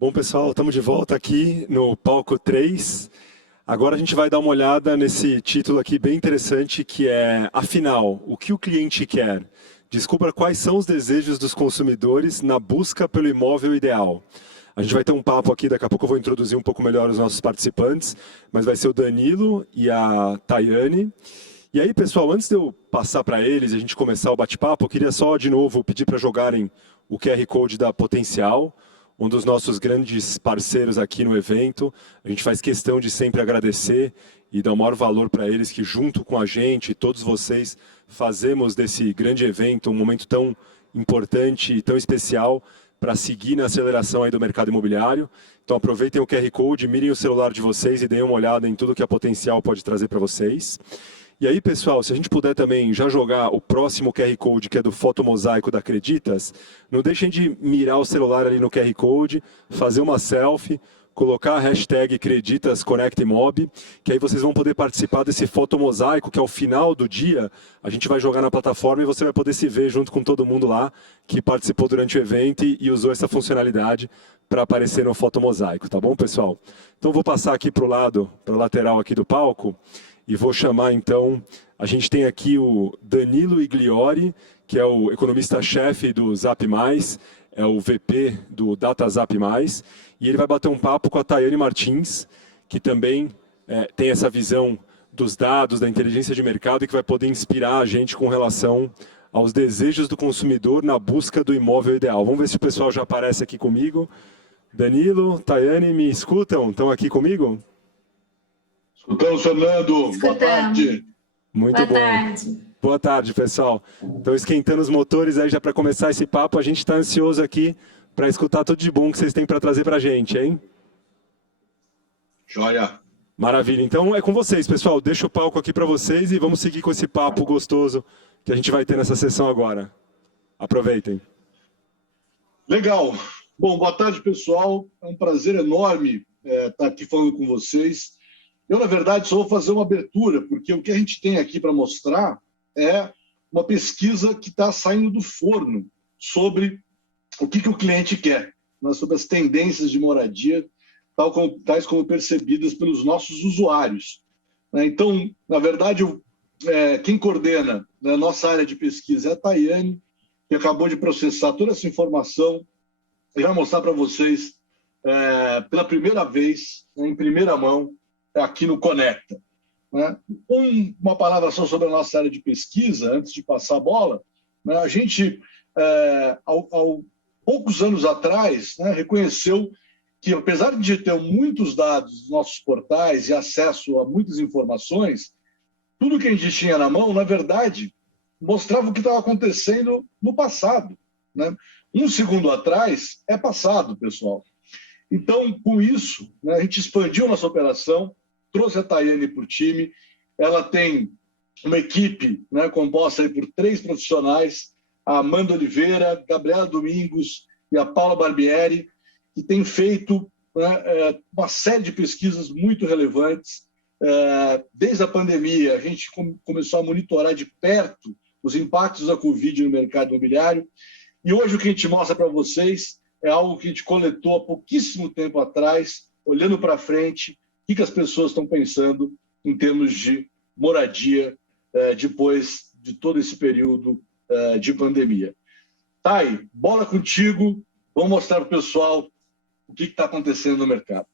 Bom, pessoal, estamos de volta aqui no Palco 3. Agora a gente vai dar uma olhada nesse título aqui bem interessante, que é, afinal, o que o cliente quer? Descubra quais são os desejos dos consumidores na busca pelo imóvel ideal. A gente vai ter um papo aqui, daqui a pouco eu vou introduzir um pouco melhor os nossos participantes, mas vai ser o Danilo e a Tayane. E aí, pessoal, antes de eu passar para eles e a gente começar o bate-papo, eu queria só, de novo, pedir para jogarem o QR Code da Potencial, um dos nossos grandes parceiros aqui no evento. A gente faz questão de sempre agradecer e dar o maior valor para eles, que junto com a gente, todos vocês, fazemos desse grande evento um momento tão importante e tão especial para seguir na aceleração aí do mercado imobiliário. Então aproveitem o QR Code, mirem o celular de vocês e deem uma olhada em tudo que a Potencial pode trazer para vocês. E aí, pessoal, se a gente puder também já jogar o próximo QR Code, que é do fotomosaico da Acreditas, não deixem de mirar o celular ali no QR Code, fazer uma selfie, colocar a hashtag CreditasConnectMob, que aí vocês vão poder participar desse fotomosaico, que ao final do dia a gente vai jogar na plataforma e você vai poder se ver junto com todo mundo lá que participou durante o evento e usou essa funcionalidade para aparecer no fotomosaico, tá bom, pessoal? Então vou passar aqui para o lado, para a lateral aqui do palco, e vou chamar, então, a gente tem aqui o Danilo Igliori, que é o economista-chefe do Zap+, é o VP do Data Zap+, e ele vai bater um papo com a Tayane Martins, que também tem essa visão dos dados, da inteligência de mercado, e que vai poder inspirar a gente com relação aos desejos do consumidor na busca do imóvel ideal. Vamos ver se o pessoal já aparece aqui comigo. Danilo, Tayane, me escutam? Estão aqui comigo? Escutamos, Fernando. Boa tarde. Muito Boa bom. tarde. Boa tarde, pessoal. Então, esquentando os motores aí já para começar esse papo, a gente está ansioso aqui para escutar tudo de bom que vocês têm para trazer para a gente, hein? Joia. Maravilha. Então, é com vocês, pessoal. Deixo o palco aqui para vocês e vamos seguir com esse papo gostoso que a gente vai ter nessa sessão agora. Aproveitem. Legal. Bom, boa tarde, pessoal. É um prazer enorme estar aqui falando com vocês. Eu, na verdade, só vou fazer uma abertura, porque o que a gente tem aqui para mostrar é uma pesquisa que está saindo do forno sobre o que o cliente quer, né, sobre as tendências de moradia, tais como percebidas pelos nossos usuários. Então, na verdade, quem coordena a nossa área de pesquisa é a Tayane, que acabou de processar toda essa informação e vai mostrar para vocês, pela primeira vez, em primeira mão, aqui no Conecta. Uma palavra só sobre a nossa área de pesquisa, antes de passar a bola. A gente, poucos anos atrás, reconheceu que, apesar de ter muitos dados dos nossos portais e acesso a muitas informações, tudo que a gente tinha na mão, na verdade, mostrava o que estava acontecendo no passado. Um segundo atrás é passado, pessoal. Então, com isso, a gente expandiu nossa operação, trouxe a Tayane para o time. Ela tem uma equipe composta aí por 3 profissionais, a Amanda Oliveira, Gabriela Domingos e a Paula Barbieri, que tem feito uma série de pesquisas muito relevantes. Desde a pandemia, a gente começou a monitorar de perto os impactos da Covid no mercado imobiliário. E hoje o que a gente mostra para vocês é algo que a gente coletou há pouquíssimo tempo atrás, olhando para frente, o que as pessoas estão pensando em termos de moradia depois de todo esse período de pandemia. Thay, bola contigo, vamos mostrar para o pessoal o que está acontecendo no mercado.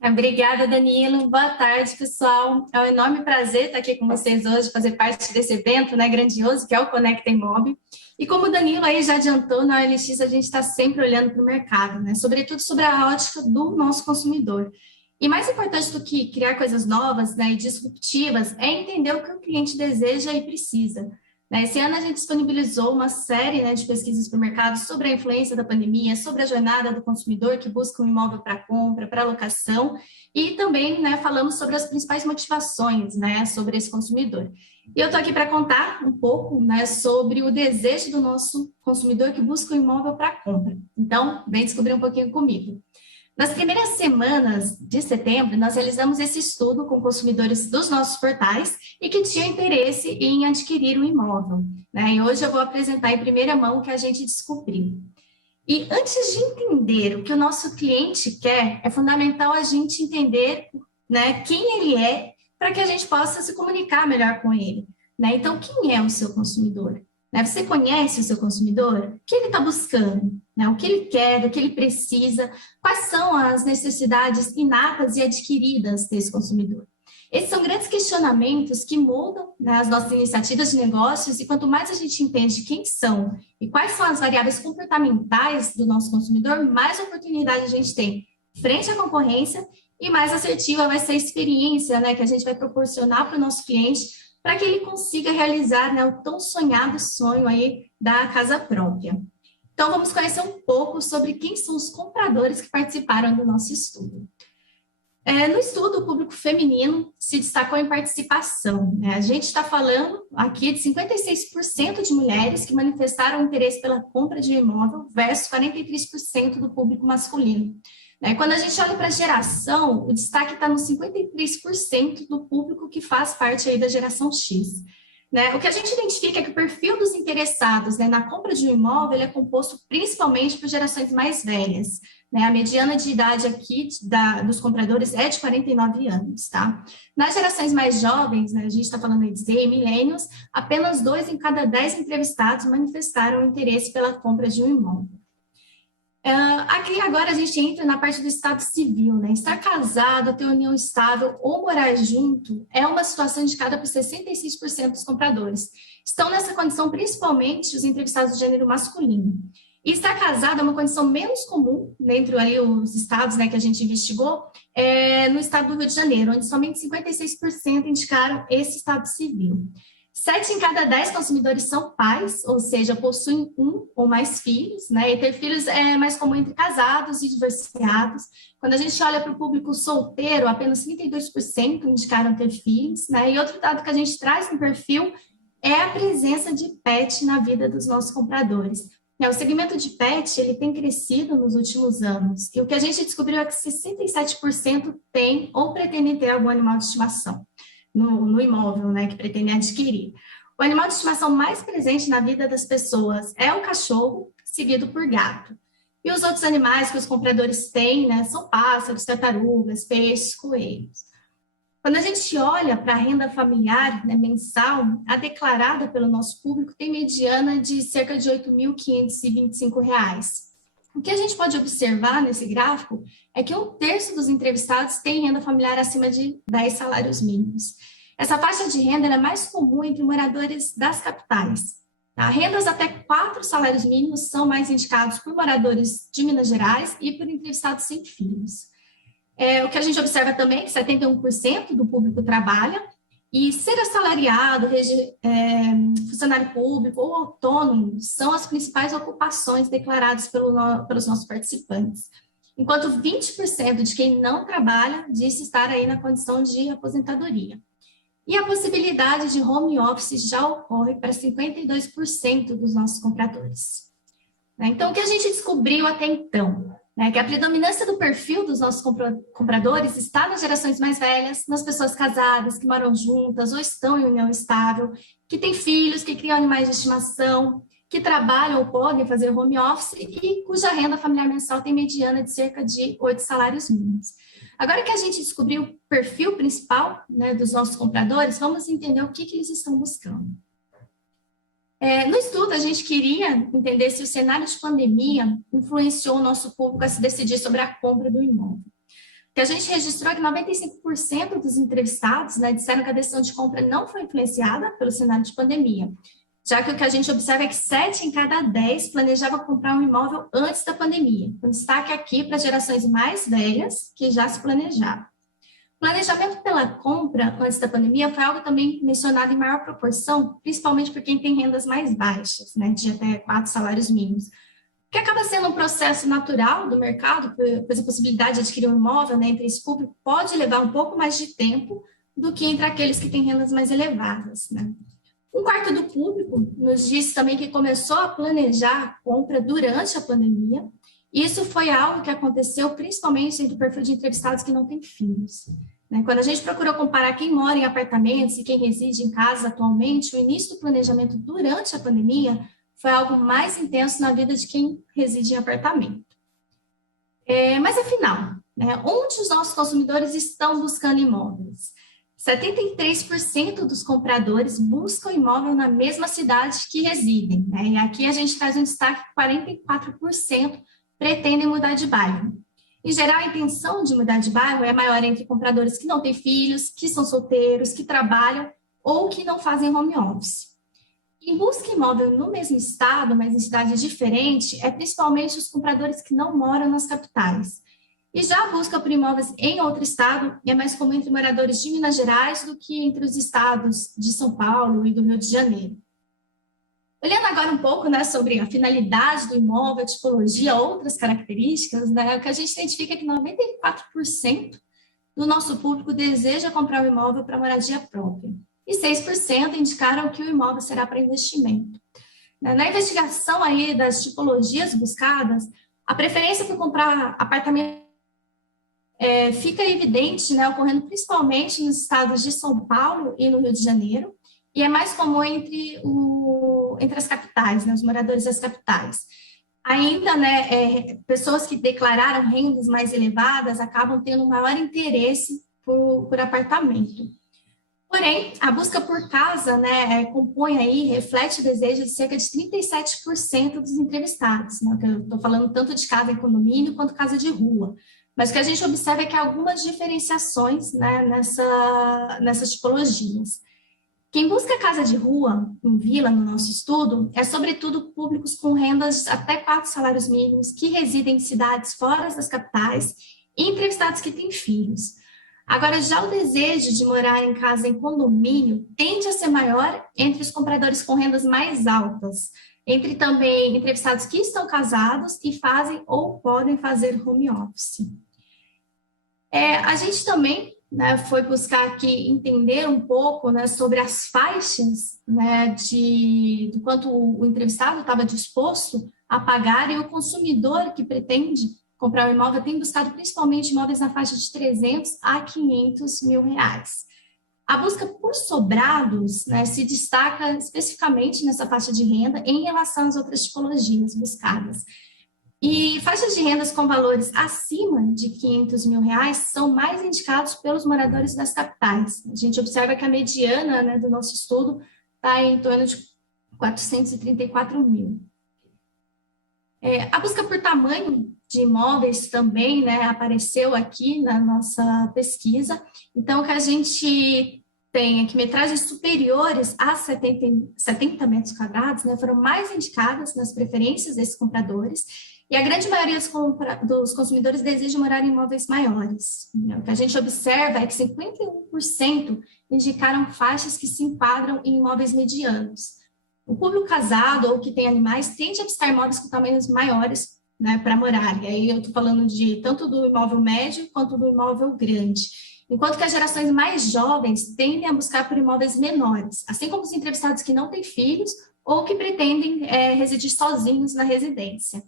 Obrigada, Danilo. Boa tarde, pessoal. É um enorme prazer estar aqui com vocês hoje, fazer parte desse evento grandioso que é o Conecta Imob. E como o Danilo aí já adiantou, na OLX a gente está sempre olhando para o mercado, sobretudo sobre a ótica do nosso consumidor. E mais importante do que criar coisas novas e disruptivas é entender o que o cliente deseja e precisa. Esse ano a gente disponibilizou uma série de pesquisas para o mercado sobre a influência da pandemia, sobre a jornada do consumidor que busca um imóvel para compra, para locação, e também falamos sobre as principais motivações sobre esse consumidor. E eu estou aqui para contar um pouco sobre o desejo do nosso consumidor que busca um imóvel para compra. Então, vem descobrir um pouquinho comigo. Nas primeiras semanas de setembro, nós realizamos esse estudo com consumidores dos nossos portais e que tinham interesse em adquirir um imóvel. E hoje eu vou apresentar em primeira mão o que a gente descobriu. E antes de entender o que o nosso cliente quer, é fundamental a gente entender, né, quem ele é, para que a gente possa se comunicar melhor com ele. Né? Então, quem é o seu consumidor? Né? Você conhece o seu consumidor? O que ele está buscando? Né? O que ele quer, o que ele precisa? Quais são as necessidades inatas e adquiridas desse consumidor? Esses são grandes questionamentos que mudam, né, as nossas iniciativas de negócios, e quanto mais a gente entende quem são e quais são as variáveis comportamentais do nosso consumidor, mais oportunidade a gente tem frente à concorrência e mais assertiva vai ser a experiência, né, que a gente vai proporcionar para o nosso cliente para que ele consiga realizar, né, o tão sonhado sonho aí da casa própria. Então, vamos conhecer um pouco sobre quem são os compradores que participaram do nosso estudo. No estudo, o público feminino se destacou em participação. Né? A gente está falando aqui de 56% de mulheres que manifestaram interesse pela compra de um imóvel versus 43% do público masculino. Né? Quando a gente olha para a geração, o destaque está nos 53% do público que faz parte aí da geração X. Né? O que a gente identifica é que o perfil dos interessados, né, na compra de um imóvel ele é composto principalmente por gerações mais velhas. Né? A mediana de idade aqui dos compradores é de 49 anos. Tá? Nas gerações mais jovens, né, a gente está falando aí de Z e milênios, apenas 2 em cada 10 entrevistados manifestaram interesse pela compra de um imóvel. Aqui agora a gente entra na parte do estado civil, né? Estar casado, ter união estável ou morar junto é uma situação indicada por 66% dos compradores. Estão nessa condição principalmente os entrevistados de gênero masculino. E estar casado é uma condição menos comum dentro ali os estados, né, que a gente investigou, no estado do Rio de Janeiro, onde somente 56% indicaram esse estado civil. 7 em cada 10 consumidores são pais, ou seja, possuem um ou mais filhos, né? E ter filhos é mais comum entre casados e divorciados. Quando a gente olha para o público solteiro, apenas 32% indicaram ter filhos, né? E outro dado que a gente traz no perfil é a presença de pet na vida dos nossos compradores. O segmento de pet ele tem crescido nos últimos anos, e o que a gente descobriu é que 67% tem ou pretendem ter algum animal de estimação no imóvel, né, que pretendem adquirir. O animal de estimação mais presente na vida das pessoas é o cachorro, seguido por gato. E os outros animais que os compradores têm, né, são pássaros, tartarugas, peixes, coelhos. Quando a gente olha para a renda familiar, né, mensal, a declarada pelo nosso público tem mediana de cerca de R$ 8.525. O que a gente pode observar nesse gráfico é que 1/3 dos entrevistados tem renda familiar acima de 10 salários mínimos. Essa faixa de renda é mais comum entre moradores das capitais. Tá? Rendas até 4 salários mínimos são mais indicados por moradores de Minas Gerais e por entrevistados sem filhos. O que a gente observa também é que 71% do público trabalha, e ser assalariado, funcionário público ou autônomo são as principais ocupações declaradas pelos nossos participantes. Enquanto 20% de quem não trabalha disse estar aí na condição de aposentadoria. E a possibilidade de home office já ocorre para 52% dos nossos compradores. Então, o que a gente descobriu até então? Que a predominância do perfil dos nossos compradores está nas gerações mais velhas, nas pessoas casadas, que moram juntas ou estão em união estável, que têm filhos, que criam animais de estimação, que trabalham ou podem fazer home office e cuja renda familiar mensal tem mediana de cerca de 8 salários mínimos. Agora que a gente descobriu o perfil principal, né, dos nossos compradores, vamos entender o que eles estão buscando. No estudo, a gente queria entender se o cenário de pandemia influenciou o nosso público a se decidir sobre a compra do imóvel. Que a gente registrou que 95% dos entrevistados, né, disseram que a decisão de compra não foi influenciada pelo cenário de pandemia, já que o que a gente observa é que 7 em cada 10 planejava comprar um imóvel antes da pandemia, com destaque aqui para gerações mais velhas que já se planejavam. Planejamento pela compra antes da pandemia foi algo também mencionado em maior proporção, principalmente por quem tem rendas mais baixas, né, de até 4 salários mínimos, que acaba sendo um processo natural do mercado, pois a possibilidade de adquirir um imóvel, né, entre esse público pode levar um pouco mais de tempo do que entre aqueles que têm rendas mais elevadas. Né. 1/4 do público nos disse também que começou a planejar a compra durante a pandemia. Isso foi algo que aconteceu principalmente entre o perfil de entrevistados que não têm filhos. Quando a gente procurou comparar quem mora em apartamentos e quem reside em casa atualmente, o início do planejamento durante a pandemia foi algo mais intenso na vida de quem reside em apartamento. Mas afinal, né, onde os nossos consumidores estão buscando imóveis? 73% dos compradores buscam imóvel na mesma cidade que residem, né? E aqui a gente traz um destaque que 44% pretendem mudar de bairro. Em geral, a intenção de mudar de bairro é maior entre compradores que não têm filhos, que são solteiros, que trabalham ou que não fazem home office. Quem busca imóvel no mesmo estado, mas em cidade diferente, é principalmente os compradores que não moram nas capitais. E já a busca por imóveis em outro estado é mais comum entre moradores de Minas Gerais do que entre os estados de São Paulo e do Rio de Janeiro. Olhando agora um pouco, né, sobre a finalidade do imóvel, a tipologia, outras características, né, o que a gente identifica é que 94% do nosso público deseja comprar um imóvel para moradia própria e 6% indicaram que o imóvel será para investimento. Na investigação aí das tipologias buscadas, a preferência por comprar apartamento fica evidente, né, ocorrendo principalmente nos estados de São Paulo e no Rio de Janeiro, e é mais comum entre as capitais, né, os moradores das capitais. Ainda, né, pessoas que declararam rendas mais elevadas acabam tendo maior interesse por apartamento. Porém, a busca por casa, né, compõe aí, reflete o desejo de cerca de 37% dos entrevistados, né, que eu estou falando tanto de casa em condomínio quanto casa de rua. Mas o que a gente observa é que há algumas diferenciações, né, nessas tipologias. Quem busca casa de rua, em vila, no nosso estudo, é sobretudo públicos com rendas até 4 salários mínimos, que residem em cidades fora das capitais e entrevistados que têm filhos. Agora, já o desejo de morar em casa em condomínio tende a ser maior entre os compradores com rendas mais altas, entre também entrevistados que estão casados e fazem ou podem fazer home office. A gente também, né, foi buscar aqui entender um pouco, né, sobre as faixas, né, do quanto o entrevistado estava disposto a pagar, e o consumidor que pretende comprar um imóvel tem buscado principalmente imóveis na faixa de 300 a 500 mil reais. A busca por sobrados, né, se destaca especificamente nessa faixa de renda em relação às outras tipologias buscadas. E faixas de rendas com valores acima de 500 mil reais são mais indicados pelos moradores das capitais. A gente observa que a mediana, né, do nosso estudo está em torno de 434 mil. A busca por tamanho de imóveis também, né, apareceu aqui na nossa pesquisa. Então, o que a gente tem é que metragens superiores a 70 metros quadrados, né, foram mais indicadas nas preferências desses compradores, e a grande maioria dos consumidores deseja morar em imóveis maiores. O que a gente observa é que 51% indicaram faixas que se enquadram em imóveis medianos. O público casado ou que tem animais tende a buscar imóveis com tamanhos maiores, né, para morar. E aí eu estou falando tanto do imóvel médio quanto do imóvel grande. Enquanto que as gerações mais jovens tendem a buscar por imóveis menores, assim como os entrevistados que não têm filhos ou que pretendem residir sozinhos na residência.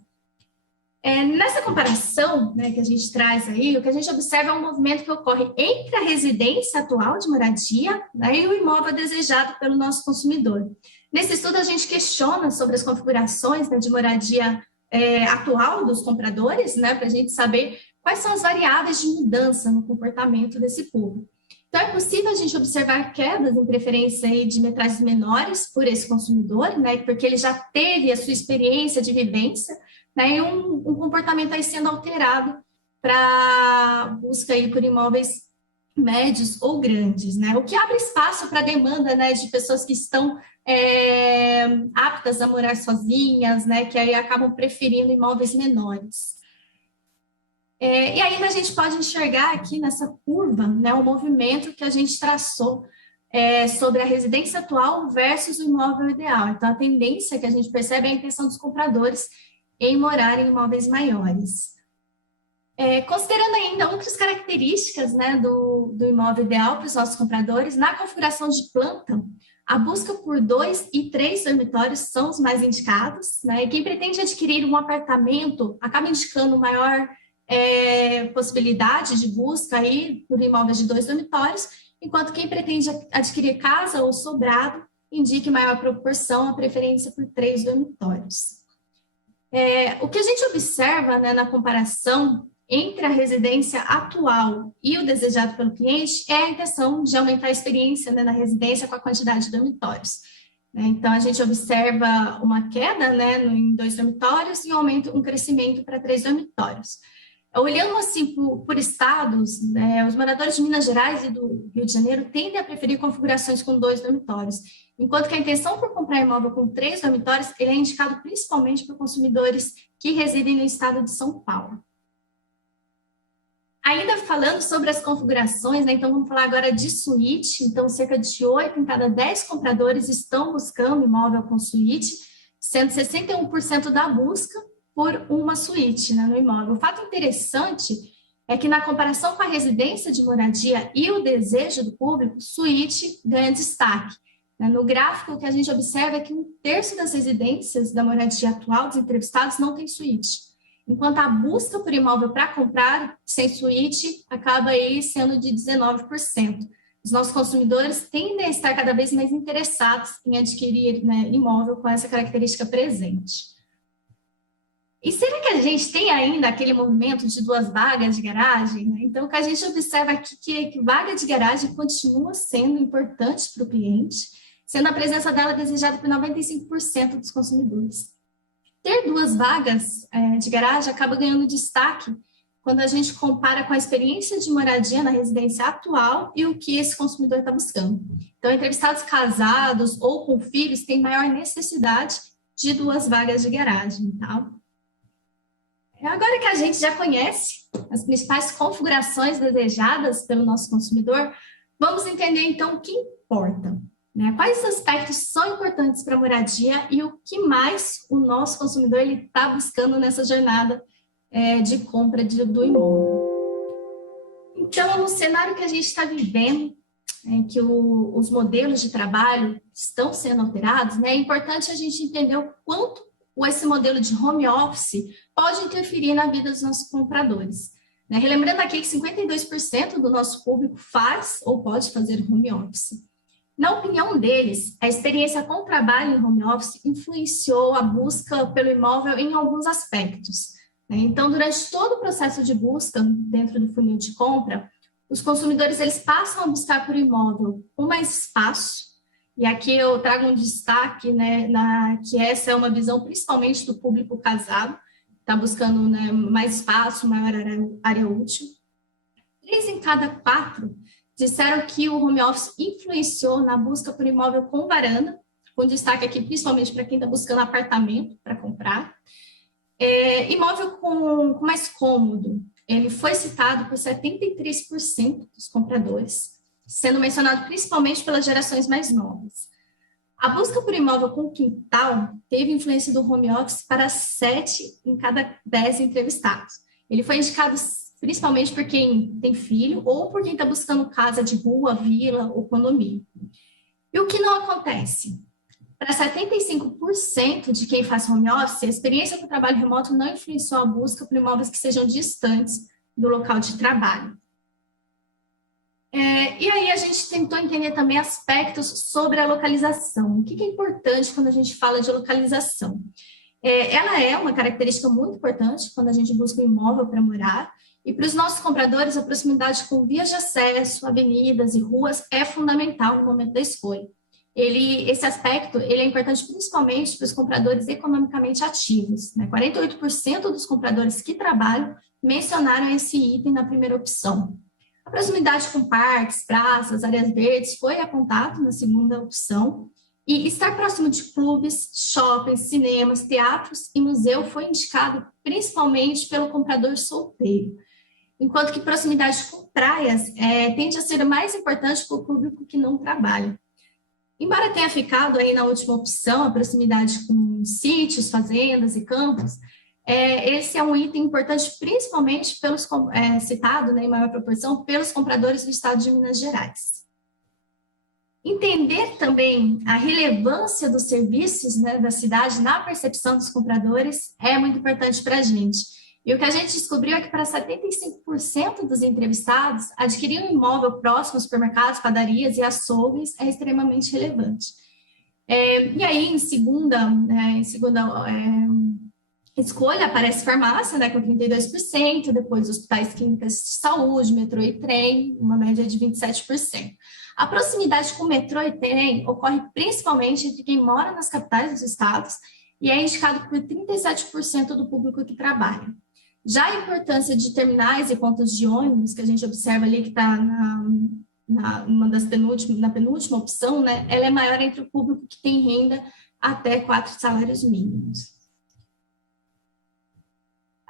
Nessa comparação, né, que a gente traz aí, o que a gente observa é um movimento que ocorre entre a residência atual de moradia, né, e o imóvel desejado pelo nosso consumidor. Nesse estudo, a gente questiona sobre as configurações, né, de moradia atual dos compradores, né, para a gente saber quais são as variáveis de mudança no comportamento desse público. Então, é possível a gente observar quedas em preferência aí de metragens menores por esse consumidor, né, porque ele já teve a sua experiência de vivência, né, e um comportamento aí sendo alterado para busca aí por imóveis médios ou grandes, né, o que abre espaço para a demanda, né, de pessoas que estão aptas a morar sozinhas, né, que aí acabam preferindo imóveis menores. E ainda a gente pode enxergar aqui nessa curva, né, o movimento que a gente traçou sobre a residência atual versus o imóvel ideal. Então, a tendência que a gente percebe é a intenção dos compradores em morar em imóveis maiores. Considerando ainda outras características, né, do imóvel ideal para os nossos compradores, na configuração de planta, a busca por 2 e 3 dormitórios são os mais indicados, né, e quem pretende adquirir um apartamento acaba indicando maior possibilidade de busca aí por imóveis de 2 dormitórios, enquanto quem pretende adquirir casa ou sobrado indique maior proporção a preferência por 3 dormitórios. O que a gente observa, né, na comparação entre a residência atual e o desejado pelo cliente é a intenção de aumentar a experiência, né, na residência com a quantidade de dormitórios. Então, a gente observa uma queda, né, em 2 dormitórios e um crescimento para 3 dormitórios. Olhando assim por estados, né, os moradores de Minas Gerais e do Rio de Janeiro tendem a preferir configurações com 2 dormitórios, enquanto que a intenção por comprar imóvel com 3 dormitórios ele é indicado principalmente por consumidores que residem no estado de São Paulo. Ainda falando sobre as configurações, né, então vamos falar agora de suíte. Então, cerca de 8 em cada 10 compradores estão buscando imóvel com suíte, sendo 61% da busca por uma suíte, né, no imóvel. O fato interessante é que na comparação com a residência de moradia e o desejo do público, suíte ganha destaque. No gráfico, o que a gente observa é que 1/3 das residências da moradia atual dos entrevistados não tem suíte, enquanto a busca por imóvel para comprar sem suíte acaba aí sendo de 19%. Os nossos consumidores tendem a estar cada vez mais interessados em adquirir, né, imóvel com essa característica presente. E será que a gente tem ainda aquele movimento de 2 vagas de garagem? Então, o que a gente observa aqui é que vaga de garagem continua sendo importante para o cliente, sendo a presença dela desejada por 95% dos consumidores. Ter 2 vagas de garagem acaba ganhando destaque quando a gente compara com a experiência de moradia na residência atual e o que esse consumidor está buscando. Então, entrevistados casados ou com filhos têm maior necessidade de 2 vagas de garagem, tá? Agora que a gente já conhece as principais configurações desejadas pelo nosso consumidor, vamos entender então o que importa, né? Quais aspectos são importantes para a moradia e o que mais o nosso consumidor está buscando nessa jornada de compra do imóvel. Então, no cenário que a gente está vivendo, em que os modelos de trabalho estão sendo alterados, né, é importante a gente entender o quanto esse modelo de home office pode interferir na vida dos nossos compradores. Né? Relembrando aqui que 52% do nosso público faz ou pode fazer home office. Na opinião deles, a experiência com o trabalho em home office influenciou a busca pelo imóvel em alguns aspectos. Né? Então, durante todo o processo de busca dentro do funil de compra, os consumidores eles passam a buscar por imóvel com mais espaço. E aqui eu trago um destaque, né, que essa é uma visão principalmente do público casado, está buscando, né, mais espaço, maior área útil. 3 em cada 4 disseram que o home office influenciou na busca por imóvel com varanda, com destaque aqui principalmente para quem está buscando apartamento para comprar. Imóvel com mais cômodo, ele foi citado por 73% dos compradores, sendo mencionado principalmente pelas gerações mais novas. A busca por imóvel com quintal teve influência do home office para 7 em cada 10 entrevistados. Ele foi indicado principalmente por quem tem filho ou por quem está buscando casa de rua, vila ou condomínio. E o que não acontece? Para 75% de quem faz home office, a experiência com o trabalho remoto não influenciou a busca por imóveis que sejam distantes do local de trabalho. E aí a gente tentou entender também aspectos sobre a localização. O que é importante quando a gente fala de localização? Ela é uma característica muito importante quando a gente busca um imóvel para morar, e para os nossos compradores, a proximidade com vias de acesso, avenidas e ruas é fundamental no momento da escolha. Esse aspecto ele é importante principalmente para os compradores economicamente ativos. Né? 48% dos compradores que trabalham mencionaram esse item na primeira opção. A proximidade com parques, praças, áreas verdes foi apontado na segunda opção. E estar próximo de clubes, shoppings, cinemas, teatros e museu foi indicado principalmente pelo comprador solteiro. Enquanto que proximidade com praias tende a ser mais importante para o público que não trabalha. Embora tenha ficado aí na última opção a proximidade com sítios, fazendas e campos, esse é um item importante principalmente citado, né, em maior proporção pelos compradores do estado de Minas Gerais. Entender também a relevância dos serviços, né, da cidade na percepção dos compradores é muito importante para a gente. E o que a gente descobriu é que para 75% dos entrevistados, adquirir um imóvel próximo aos supermercados, padarias e açougues é extremamente relevante. E aí, em segunda escolha, aparece farmácia, né, com 32%, depois hospitais, clínicas de saúde, metrô e trem, uma média de 27%. A proximidade com metrô e trem ocorre principalmente entre quem mora nas capitais dos estados e é indicado por 37% do público que trabalha. Já a importância de terminais e pontos de ônibus, que a gente observa ali que está na penúltima opção, né, ela é maior entre o público que tem renda até 4 salários mínimos.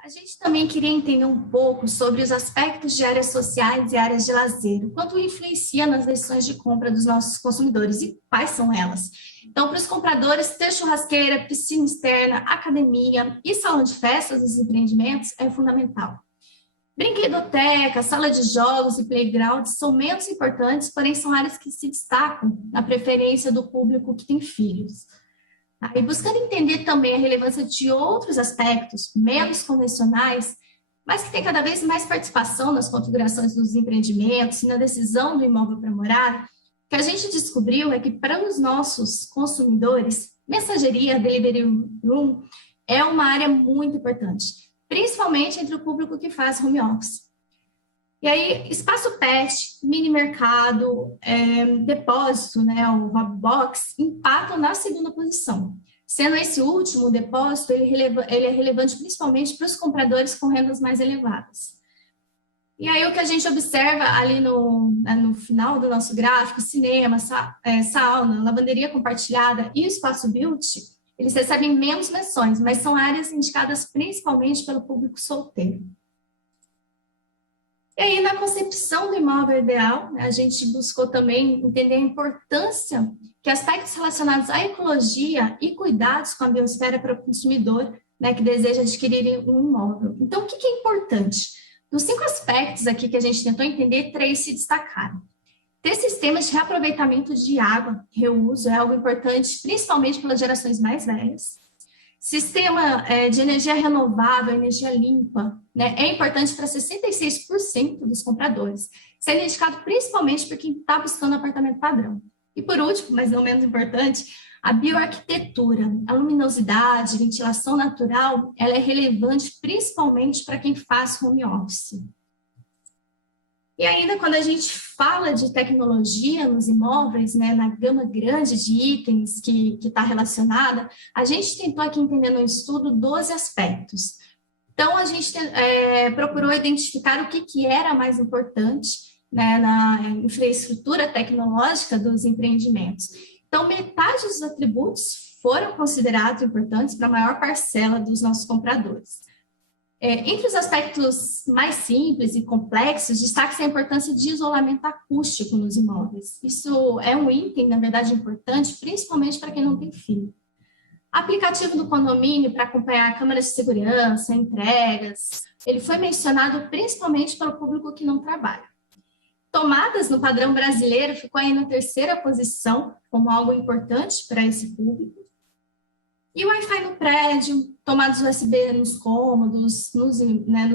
A gente também queria entender um pouco sobre os aspectos de áreas sociais e áreas de lazer, o quanto influencia nas decisões de compra dos nossos consumidores e quais são elas. Então, para os compradores, ter churrasqueira, piscina externa, academia e salão de festas dos empreendimentos é fundamental. Brinquedoteca, sala de jogos e playground são menos importantes, porém são áreas que se destacam na preferência do público que tem filhos. E buscando entender também a relevância de outros aspectos menos convencionais, mas que tem cada vez mais participação nas configurações dos empreendimentos e na decisão do imóvel para morar, o que a gente descobriu é que para os nossos consumidores, mensageria, delivery room, é uma área muito importante, principalmente entre o público que faz home office. E aí, espaço pet, mini mercado, depósito, né, o hobby box, empatam na segunda posição. Sendo esse último, o depósito, ele é relevante principalmente para os compradores com rendas mais elevadas. E aí, o que a gente observa ali no final do nosso gráfico, cinema, sauna, lavanderia compartilhada e o espaço beauty, eles recebem menos menções, mas são áreas indicadas principalmente pelo público solteiro. E aí, na concepção do imóvel ideal, a gente buscou também entender a importância que aspectos relacionados à ecologia e cuidados com a biosfera para o consumidor, né, que deseja adquirir um imóvel. Então, o que é importante? Dos 5 aspectos aqui que a gente tentou entender, 3 se destacaram. Ter sistemas de reaproveitamento de água, reuso, é algo importante, principalmente pelas gerações mais velhas. Sistema de energia renovável, energia limpa, né, é importante para 66% dos compradores, sendo indicado principalmente por quem está buscando apartamento padrão. E por último, mas não menos importante, a bioarquitetura, a luminosidade, ventilação natural, ela é relevante principalmente para quem faz home office. E ainda quando a gente fala de tecnologia nos imóveis, né, na gama grande de itens que está relacionada, a gente tentou aqui entender no estudo 12 aspectos. Então, a gente procurou identificar o que era mais importante, né, na infraestrutura tecnológica dos empreendimentos. Então, metade dos atributos foram considerados importantes para a maior parcela dos nossos compradores. Entre os aspectos mais simples e complexos, destaca-se a importância de isolamento acústico nos imóveis. Isso é um item, na verdade, importante, principalmente para quem não tem filho. Aplicativo do condomínio para acompanhar câmeras de segurança, entregas, ele foi mencionado principalmente pelo público que não trabalha. Tomadas no padrão brasileiro ficou aí na 3ª posição, como algo importante para esse público. E o Wi-Fi no prédio, tomadas USB nos cômodos, nos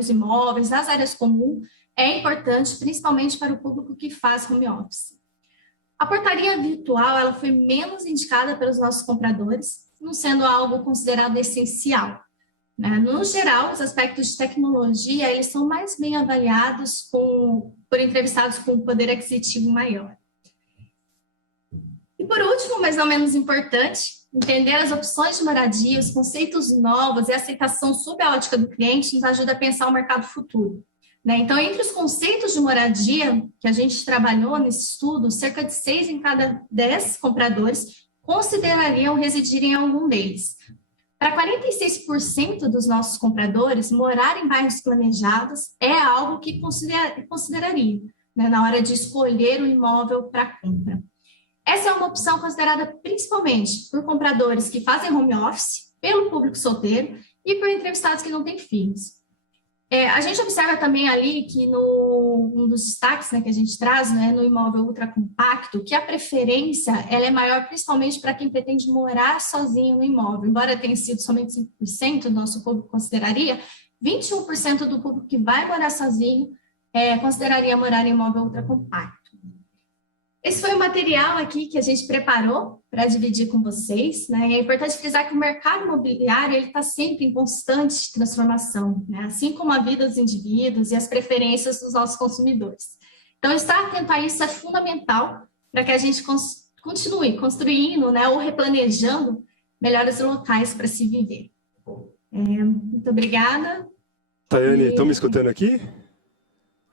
imóveis, nas áreas comuns, é importante, principalmente para o público que faz home office. A portaria virtual ela foi menos indicada pelos nossos compradores, não sendo algo considerado essencial. Né? No geral, os aspectos de tecnologia eles são mais bem avaliados por entrevistados com poder aquisitivo maior. E por último, mas não menos importante, entender as opções de moradia, os conceitos novos e a aceitação sob a ótica do cliente nos ajuda a pensar o mercado futuro. Né? Então, entre os conceitos de moradia que a gente trabalhou nesse estudo, cerca de 6 em cada 10 compradores considerariam residir em algum deles. Para 46% dos nossos compradores, morar em bairros planejados é algo que consideraria, né, na hora de escolher o imóvel para compra. Essa é uma opção considerada principalmente por compradores que fazem home office, pelo público solteiro e por entrevistados que não têm filhos. A gente observa também ali que um dos destaques, né, que a gente traz, né, no imóvel ultracompacto, que a preferência ela é maior principalmente para quem pretende morar sozinho no imóvel. Embora tenha sido somente 5% do nosso público consideraria, 21% do público que vai morar sozinho consideraria morar em imóvel ultracompacto. Esse foi o material aqui que a gente preparou para dividir com vocês, né? E é importante frisar que o mercado imobiliário ele está sempre em constante transformação, né? Assim como a vida dos indivíduos e as preferências dos nossos consumidores. Então, estar atento a isso é fundamental para que a gente continue construindo, né, ou replanejando melhores locais para se viver. Muito obrigada. Tayane, estão me escutando aqui?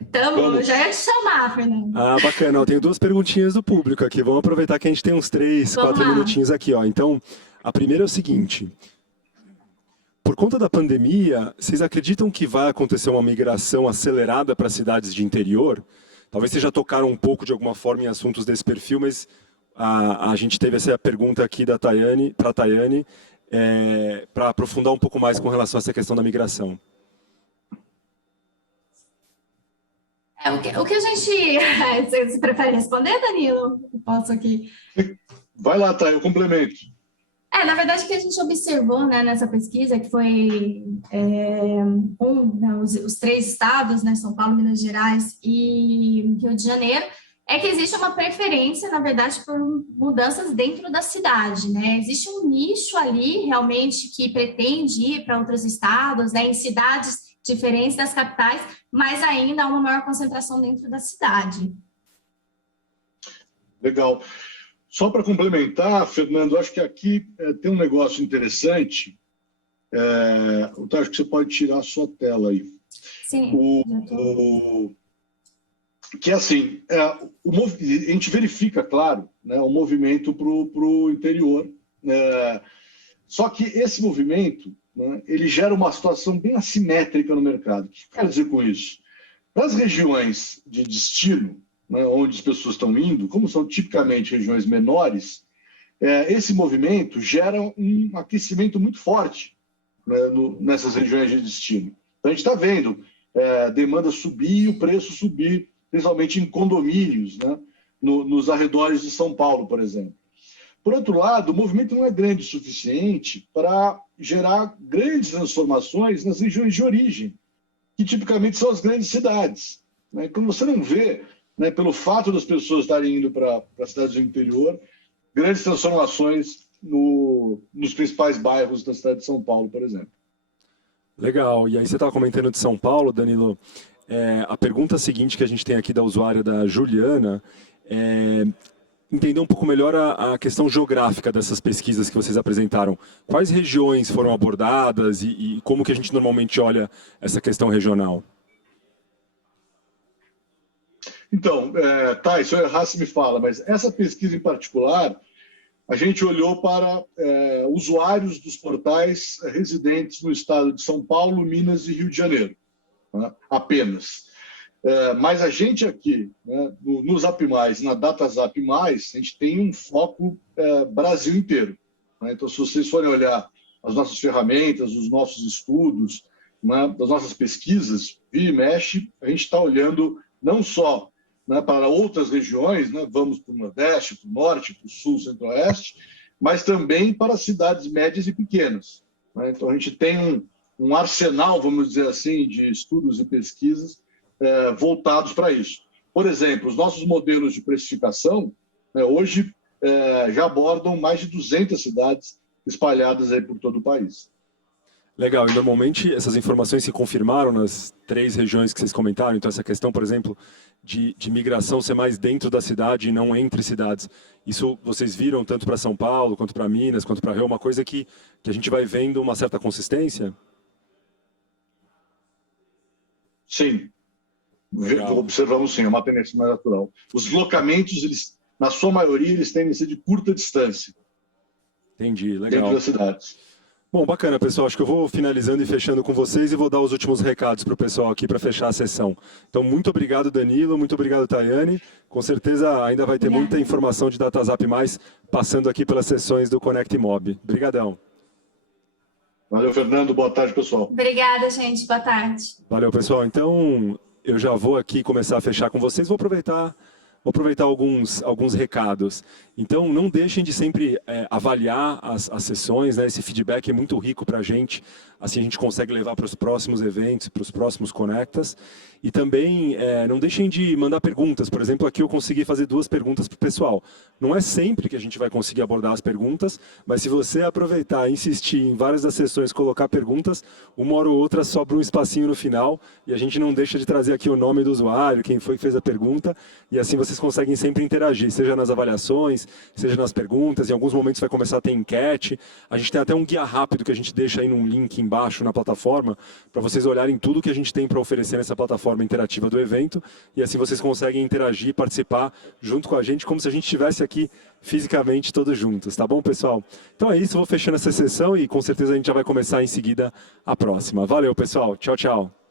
Estamos, já ia te chamar, Fernando. Ah, bacana. Eu tenho duas perguntinhas do público aqui. Vamos aproveitar que a gente tem uns 3, 4 minutinhos aqui, ó. Então, a primeira é o seguinte. Por conta da pandemia, vocês acreditam que vai acontecer uma migração acelerada para cidades de interior? Talvez vocês já tocaram um pouco de alguma forma em assuntos desse perfil, mas a gente teve essa pergunta aqui da Tayane, para a Tayane, para aprofundar um pouco mais com relação a essa questão da migração. O que a gente... Você prefere responder, Danilo? Eu posso aqui. Vai lá, Thay, eu complemento. Na verdade, o que a gente observou, né, nessa pesquisa, que foi né, os 3 estados, né, São Paulo, Minas Gerais e Rio de Janeiro, é que existe uma preferência, na verdade, por mudanças dentro da cidade, né? Existe um nicho ali, realmente, que pretende ir para outros estados, né, em cidades diferentes das capitais, mas ainda há uma maior concentração dentro da cidade. Legal. Só para complementar, Fernando, acho que aqui tem um negócio interessante. Eu acho que você pode tirar a sua tela aí. Sim. Que é assim, a gente verifica, claro, né, o movimento para o interior. Só que esse movimento, né, ele gera uma situação bem assimétrica no mercado. O que quer dizer com isso? Para as regiões de destino, né, onde as pessoas estão indo, como são tipicamente regiões menores, esse movimento gera um aquecimento muito forte, né, nessas regiões de destino. Então, a gente está vendo a demanda subir e o preço subir, principalmente em condomínios, né, nos arredores de São Paulo, por exemplo. Por outro lado, o movimento não é grande o suficiente para gerar grandes transformações nas regiões de origem, que tipicamente são as grandes cidades. Né? Então, você não vê, né, pelo fato das pessoas estarem indo para cidades do interior, grandes transformações nos principais bairros da cidade de São Paulo, por exemplo. Legal. E aí você estava comentando de São Paulo, Danilo. A pergunta seguinte que a gente tem aqui da usuária, da Juliana, é entender um pouco melhor a questão geográfica dessas pesquisas que vocês apresentaram. Quais regiões foram abordadas e como que a gente normalmente olha essa questão regional? Então, se eu errar, você me fala, mas essa pesquisa em particular, a gente olhou para usuários dos portais residentes no estado de São Paulo, Minas e Rio de Janeiro, né? Apenas. Mas a gente aqui, né, no Zap+, na DataZap+, a gente tem um foco Brasil inteiro. Né? Então, se vocês forem olhar as nossas ferramentas, os nossos estudos, né, das nossas pesquisas, vira e mexe, a gente está olhando não só, né, para outras regiões, né, vamos para o Nordeste, para o Norte, para o Sul, Centro-Oeste, mas também para cidades médias e pequenas. Né? Então, a gente tem um arsenal, vamos dizer assim, de estudos e pesquisas voltados para isso. Por exemplo, os nossos modelos de precificação, né, hoje já abordam mais de 200 cidades espalhadas aí por todo o país. Legal, e normalmente essas informações se confirmaram nas 3 regiões que vocês comentaram, então essa questão, por exemplo, de migração ser mais dentro da cidade e não entre cidades. Isso vocês viram tanto para São Paulo, quanto para Minas, quanto para Rio, uma coisa que a gente vai vendo uma certa consistência? Sim. Legal. Observamos sim, é uma tendência mais natural. Os deslocamentos, eles, na sua maioria, eles tendem a ser de curta distância. Entendi, legal. Dentro das cidades. Bom, bacana, pessoal. Acho que eu vou finalizando e fechando com vocês e vou dar os últimos recados para o pessoal aqui para fechar a sessão. Então, muito obrigado, Danilo, muito obrigado, Tayane. Com certeza ainda vai ter muita informação de DataZap+, passando aqui pelas sessões do Conect Mob. Obrigadão. Valeu, Fernando. Boa tarde, pessoal. Obrigada, gente. Boa tarde. Valeu, pessoal. Então, eu já vou aqui começar a fechar com vocês. Vou aproveitar vou aproveitar alguns recados. Então, não deixem de sempre avaliar as sessões, né? Esse feedback é muito rico para a gente. Assim a gente consegue levar para os próximos eventos, para os próximos Conectas. E também não deixem de mandar perguntas. Por exemplo, aqui eu consegui fazer 2 perguntas para o pessoal. Não é sempre que a gente vai conseguir abordar as perguntas, mas se você aproveitar e insistir em várias das sessões, colocar perguntas, uma hora ou outra sobra um espacinho no final e a gente não deixa de trazer aqui o nome do usuário, quem foi que fez a pergunta, e assim vocês conseguem sempre interagir, seja nas avaliações, seja nas perguntas. Em alguns momentos vai começar a ter enquete. A gente tem até um guia rápido que a gente deixa aí num link embaixo na plataforma, para vocês olharem tudo que a gente tem para oferecer nessa plataforma interativa do evento, e assim vocês conseguem interagir e participar junto com a gente, como se a gente estivesse aqui fisicamente todos juntos, tá bom, pessoal? Então é isso, vou fechando essa sessão e com certeza a gente já vai começar em seguida a próxima. Valeu, pessoal. Tchau, tchau.